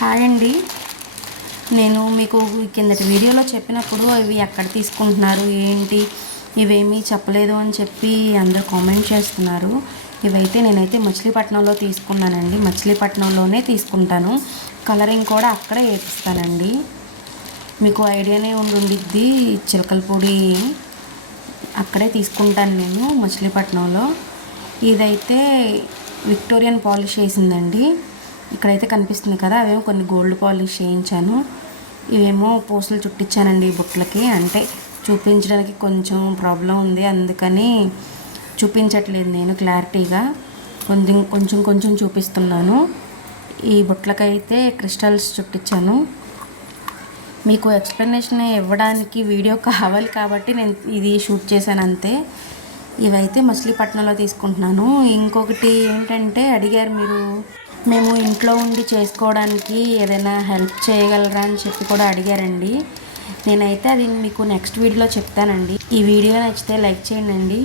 Hi అండి. నేను మీకు కిందటి వీడియోలో చెప్పినప్పుడు ఇవి ఎక్కడ తీసుకుంటున్నారు ఏంటి ఇవేమీ చెప్పలేదు అని చెప్పి అందరూ కామెంట్ చేస్తున్నారు. ఇవైతే నేనైతే మచిలీపట్నంలో తీసుకున్నానండి. మచిలీపట్నంలోనే తీసుకుంటాను. కలరింగ్ కూడా అక్కడే వేపిస్తానండి. మీకు ఐడియానే ఉండిద్ది, చిలకలపూడి అక్కడే తీసుకుంటాను నేను మచిలీపట్నంలో. ఇదైతే విక్టోరియన్ పాలిష్ వేసిందండి. ఇక్కడైతే కనిపిస్తుంది కదా, అవేమో కొన్ని గోల్డ్ పాలిష్ చేయించాను. ఇవేమో పూసలు చుట్టించానండి బుట్లకి. అంటే చూపించడానికి కొంచెం ప్రాబ్లం ఉంది, అందుకని చూపించట్లేదు నేను క్లారిటీగా. కొంచెం కొంచెం చూపిస్తున్నాను. ఈ బుట్లకైతే క్రిస్టల్స్ చుట్టించాను. మీకు ఎక్స్ప్లెనేషన్ ఇవ్వడానికి వీడియో కావాలి కాబట్టి నేను ఇది షూట్ చేశాను అంతే. ఇవైతే మచిలీపట్నంలో తీసుకుంటున్నాను. ఇంకొకటి ఏంటంటే అడిగారు మీరు, మేము ఇంట్లో ఉండి చేసుకోవడానికి ఏదైనా హెల్ప్ చేయగలరా అని చెప్పి కూడా అడిగారండి. నేనైతే అది మీకు నెక్స్ట్ వీడియోలో చెప్తానండి. ఈ వీడియో నచ్చితే లైక్ చేయండి.